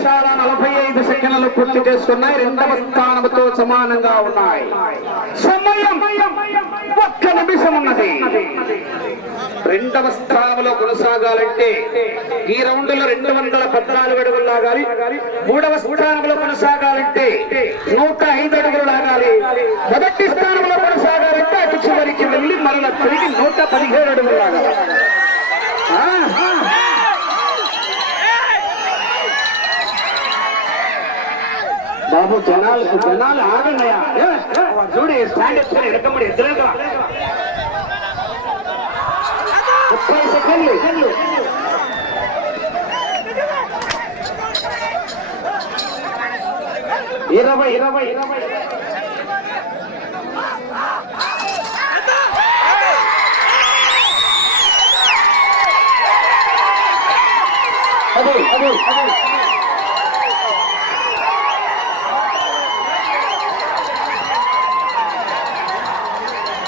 నిమిషాల నలభై ఐదు సెకండ్లు పూర్తి చేసుకున్నాయి. రెండవ స్థానంతో సమానంగా ఉన్నాయి. సమయం ఒక్క నిమిషం ఉన్నది. రెండవ స్థానంలో కొనసాగాలంటే ఈ రౌండ్లో రెండు వందల పద్నాలుగు అడుగులు లాగాలి. మూడవ స్థానంలో కొనసాగాలంటే నూట ఐదు అడుగులు లాగాలి. మొదటి స్థానంలో కొనసాగాలంటే అటు చివరికి వెళ్ళి మరల తిరిగి నూట పదిహేడు అడుగులు లాగాలి. బాబు జనాలు జనాలు ఆగన్నయ్యా చూడు స్టాండ్ ఎత్తారు ఎడకమ్మడి ఎదురుగా ముప్పై సెకండ్లు. ఇరవై ఇరవై ఇరవై. అదే అదే అదే.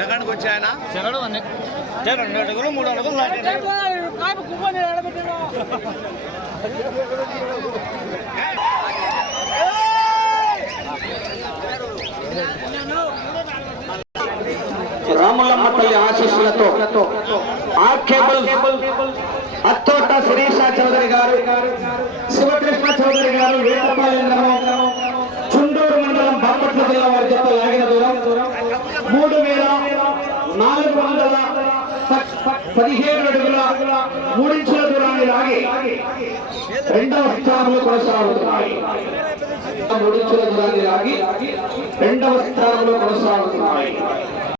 సెకండ్కి వచ్చాయన రెండు అడుగులు మూడు అడుగులు రాములమ్మ తల్లి ఆశీస్సులతో ఆ కేబుల్ అత్తోట శిరీష చౌదరి గారు శివకృష్ణ చౌదరి గారు వేటపాలెం చుండూరు మండలం బాపట్ల జిల్లా వారి జత లాగిన పదిహేడు అడుగుల మూడించుల దూరాన్ని లాగి రెండవ స్థానంలో కొనసాగుతున్నాయి. మూడించుల దూరాన్ని లాగి రెండవ స్థానంలో కొనసాగుతున్నాయి.